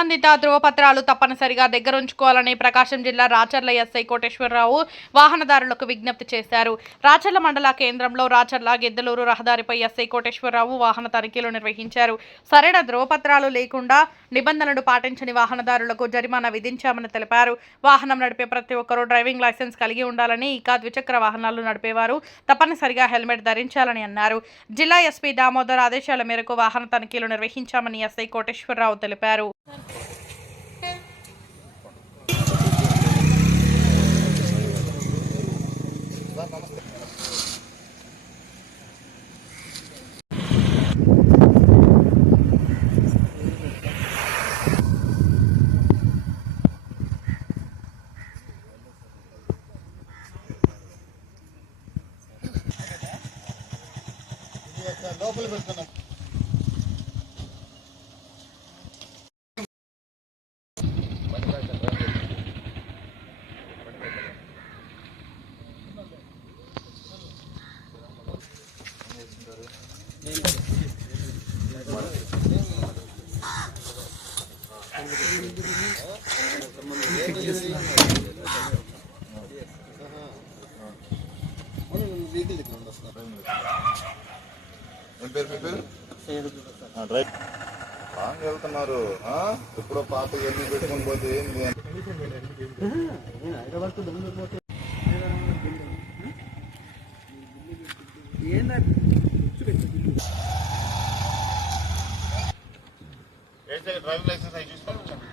సంబంధిత ధృవపత్రాలు తప్పనిసరిగా దగ్గరుంచుకోవాలని ప్రకాశం జిల్లా రాచర్ల ఎస్ఐ కోటేశ్వరరావు వాహనదారులకు విజ్ఞప్తి చేశారు. రాచర్ల మండల కేంద్రంలో రాచర్ల గిద్దలూరు రహదారిపై ఎస్ఐ కోటేశ్వరరావు వాహన తనిఖీలు నిర్వహించారు. సరైన ధృవపత్రాలు లేకుండా నిబంధనలు పాటించని వాహనదారులకు జరిమానా విధించామని తెలిపారు. వాహనం నడిపే ప్రతి ఒక్కరూ డ్రైవింగ్ లైసెన్స్ కలిగి ఉండాలని, ఇక ద్విచక్ర వాహనాలు నడిపేవారు తప్పనిసరిగా హెల్మెట్ ధరించాలని అన్నారు. జిల్లా ఎస్పీ దామోదర్ ఆదేశాల మేరకు వాహన తనిఖీలు నిర్వహించామని ఎస్ఐ కోటేశ్వరరావు తెలిపారు. లోపల పెట్టుకున్నాం. బాగా వెళ్తున్నారు. ఎప్పుడో పాత ఎన్ని పెట్టుకుని పోతే ఏంది డ్రైవింగ్ లైసెన్స్ అవి చూసి పంపించాను.